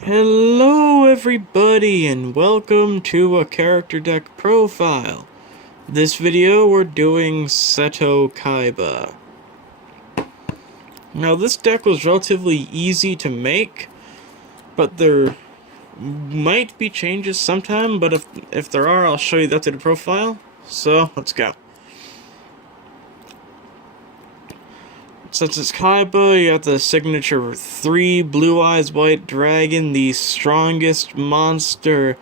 Hello everybody and welcome to a character deck profile. This video we're doing Seto Kaiba. Now this deck was relatively easy to make, but there might be changes sometime, but if there are, I'll show you the updated profile. So, let's go. Since it's Kaiba, you have the signature 3 Blue Eyes White Dragon, the strongest monster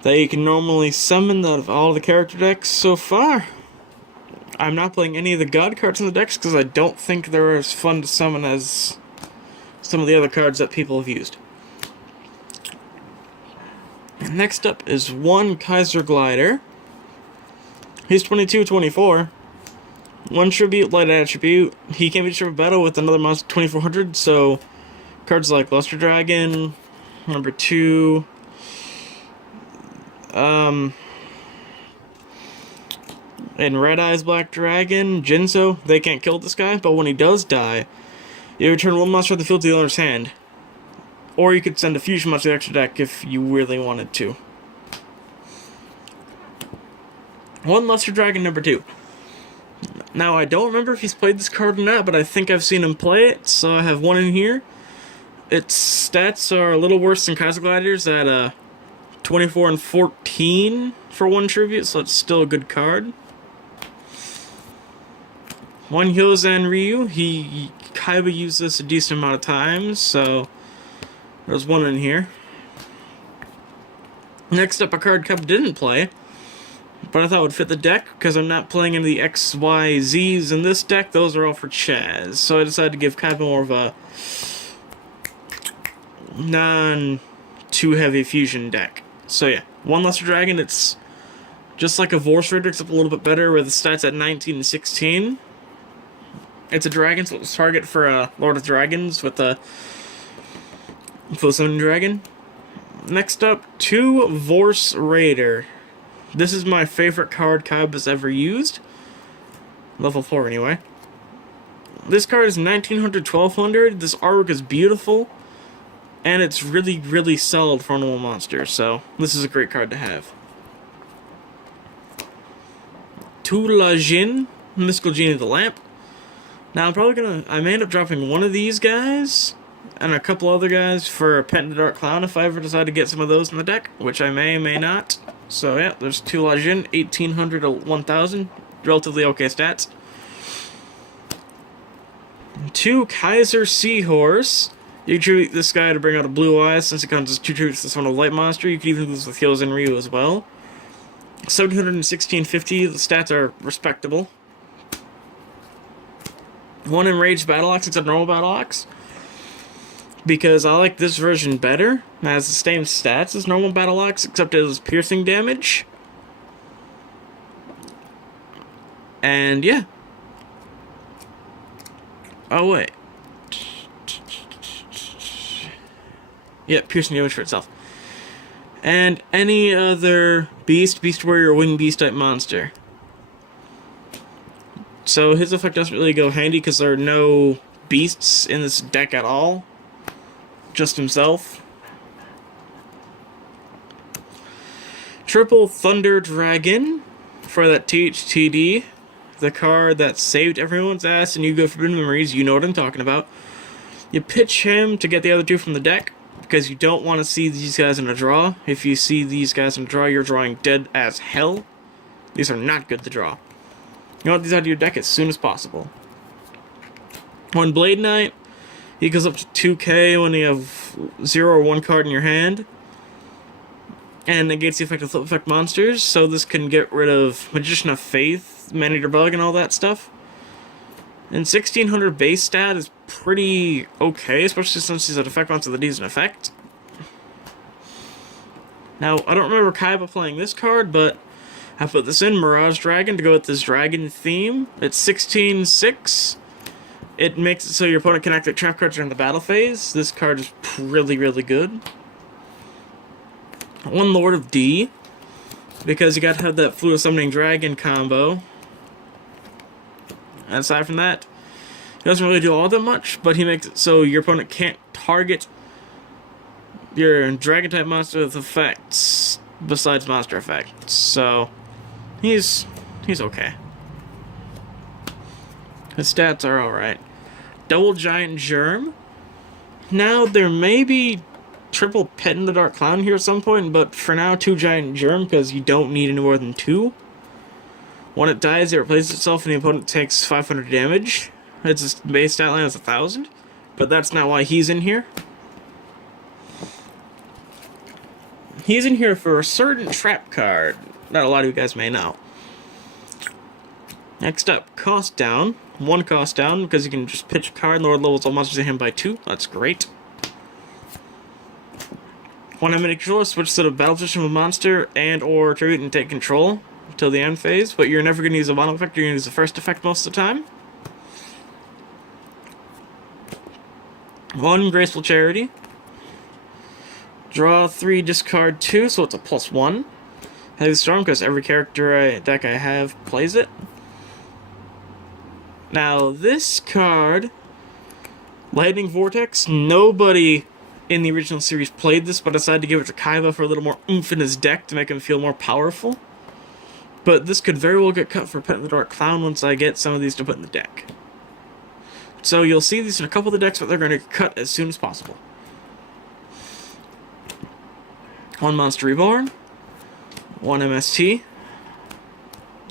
that you can normally summon out of all the character decks so far. I'm not playing any of the god cards in the decks because I don't think they're as fun to summon as some of the other cards that people have used. Next up is one Kaiser Glider. He's 22-24. One tribute, light attribute. He can be distributed battle with another monster 2400, so cards like Luster Dragon, number 2, and Red Eyes Black Dragon, Jinzo, they can't kill this guy, but when he does die, you return one monster to the field to the owner's hand. Or you could send a fusion monster to the extra deck if you really wanted to. One Luster Dragon, number 2. Now, I don't remember if he's played this card or not, but I think I've seen him play it, so I have one in here. Its stats are a little worse than Kaiser Glider's at 24 and 14 for one tribute, so it's still a good card. One Hyozan Ryu, Kaiba used this a decent amount of times, so there's one in here. Next up, a card Kaiba didn't play, but I thought would fit the deck, because I'm not playing any of the X, Y, Z's in this deck. Those are all for Chaz. So I decided to give Kaiba more of a non-too-heavy fusion deck. So yeah, one Luster Dragon, it's just like a Vorse Raider, except a little bit better, with the stats at 19 and 16. It's a dragon, so it's target for Lord of Dragons with a Full Summon Dragon. Next up, two Vorse Raider. This is my favorite card Kaiba's ever used. Level 4 anyway. This card is 1900-1200. This artwork is beautiful. And it's really, really solid for a normal monster. So, this is a great card to have. Tula Jin, Mystical Genie of the Lamp. Now I may end up dropping one of these guys and a couple other guys for a Pet in the Dark Clown if I ever decide to get some of those in the deck, which I may not. So yeah, there's two Lajin, 1800 to 1000, relatively okay stats. Two Kaiser Seahorse. You can tribute this guy to bring out a Blue Eyes, since it comes as two tributes to summon a light monster. You can even do this with Hyozan Ryu as well. 716.50, the stats are respectable. One Enraged Battle Axe instead of normal Battle Axe, because I like this version better. It has the same stats as normal Battle Axe, except it has piercing damage. And yeah. Oh wait. Yeah, piercing damage for itself. And any other beast, beast warrior, or winged beast type monster. So his effect doesn't really go handy because there are no beasts in this deck at all. Just himself. Triple Thunder Dragon for that THTD. The card that saved everyone's ass in Yu-Gi-Oh! Forbidden Memories. You know what I'm talking about. You pitch him to get the other two from the deck, because you don't want to see these guys in a draw. If you see these guys in a draw, you're drawing dead as hell. These are not good to draw. You want these out of your deck as soon as possible. One Blade Knight. He goes up to 2k when you have 0 or 1 card in your hand. And negates the effect of flip effect monsters, so this can get rid of Magician of Faith, Man-Eater Bug, and all that stuff. And 1600 base stat is pretty okay, especially since he's an effect monster that needs an effect. Now, I don't remember Kaiba playing this card, but I put this in, Mirage Dragon, to go with this dragon theme. It's 16-6. It makes it so your opponent can activate trap cards during the battle phase. This card is really, really good. One Lord of D, because you gotta have that Fluid Summoning Dragon combo. And aside from that, he doesn't really do all that much, but he makes it so your opponent can't target your dragon type monster with effects besides monster effects. So he's okay. His stats are alright. Double giant germ. Now there may be triple pit in the Dark Clown here at some point, but for now 2 giant germ because you don't need any more than 2. When it dies, it replaces itself and the opponent takes 500 damage. Its base stat line is 1000, but that's not why he's in here. He's in here for a certain trap card that a lot of you guys may know. Next up, cost down. 1 cost down because you can just pitch a card and lower levels all monsters in him by 2. That's great. When I'm in control, switch to the battle position with monster and or tribute and take control until the end phase, but you're never going to use a mono effect, you're going to use the first effect most of the time. 1 Graceful Charity. Draw 3, discard 2, so it's a +1. Heavy Storm, because every deck I have plays it. Now, this card, Lightning Vortex, nobody in the original series played this, but decided to give it to Kaiba for a little more oomph in his deck to make him feel more powerful. But this could very well get cut for Pit in the Dark Clown once I get some of these to put in the deck. So you'll see these in a couple of the decks, but they're going to cut as soon as possible. 1 Monster Reborn, 1 MST,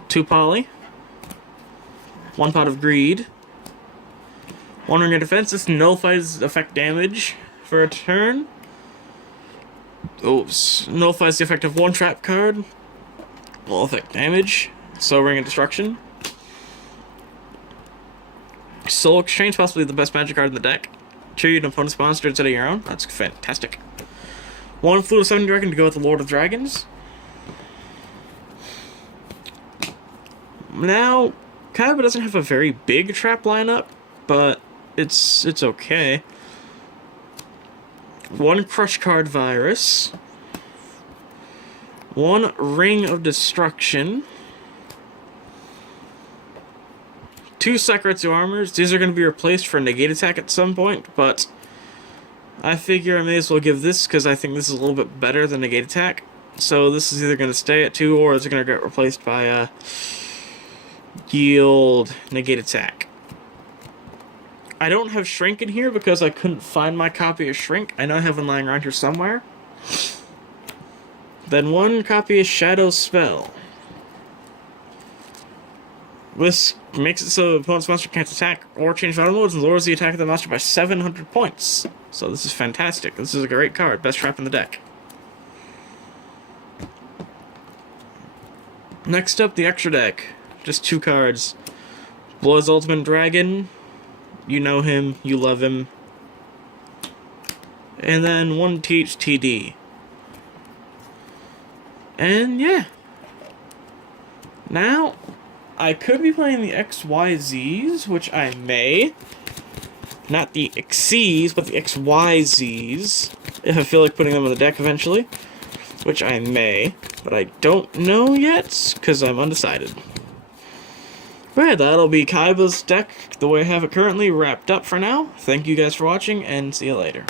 2 Poly, 1 Pot of Greed, 1 Ring of Defense. This nullifies effect damage for a turn. Oops. Nullifies the effect of 1 trap card. Will affect damage. So Ring of Destruction. Soul Exchange, possibly the best magic card in the deck. Tribute an opponent's monster instead of your own. That's fantastic. 1 Fluid Summoning Dragon to go with the Lord of Dragons. Now, Kaiba doesn't have a very big trap lineup, but it's okay. 1 Crush Card Virus. 1 Ring of Destruction. 2 Sakuretsu Armors. These are going to be replaced for Negate Attack at some point, but I figure I may as well give this because I think this is a little bit better than Negate Attack. So this is either going to stay at 2 or it's going to get replaced by Yield Negate Attack. I don't have Shrink in here because I couldn't find my copy of Shrink. I know I have one lying around here somewhere. Then 1 copy of Shadow Spell. This makes it so the opponent's monster can't attack or change battle modes and lowers the attack of the monster by 700 points. So this is fantastic. This is a great card. Best trap in the deck. Next up, the extra deck. Just 2 cards. Blood's Ultimate Dragon. You know him. You love him. And then 1 THTD. And yeah. Now, I could be playing the XYZs, which I may. Not the XCs, but the XYZs. If I feel like putting them in the deck eventually. Which I may. But I don't know yet, because I'm undecided. But yeah, that'll be Kaiba's deck, the way I have it currently, wrapped up for now. Thank you guys for watching, and see you later.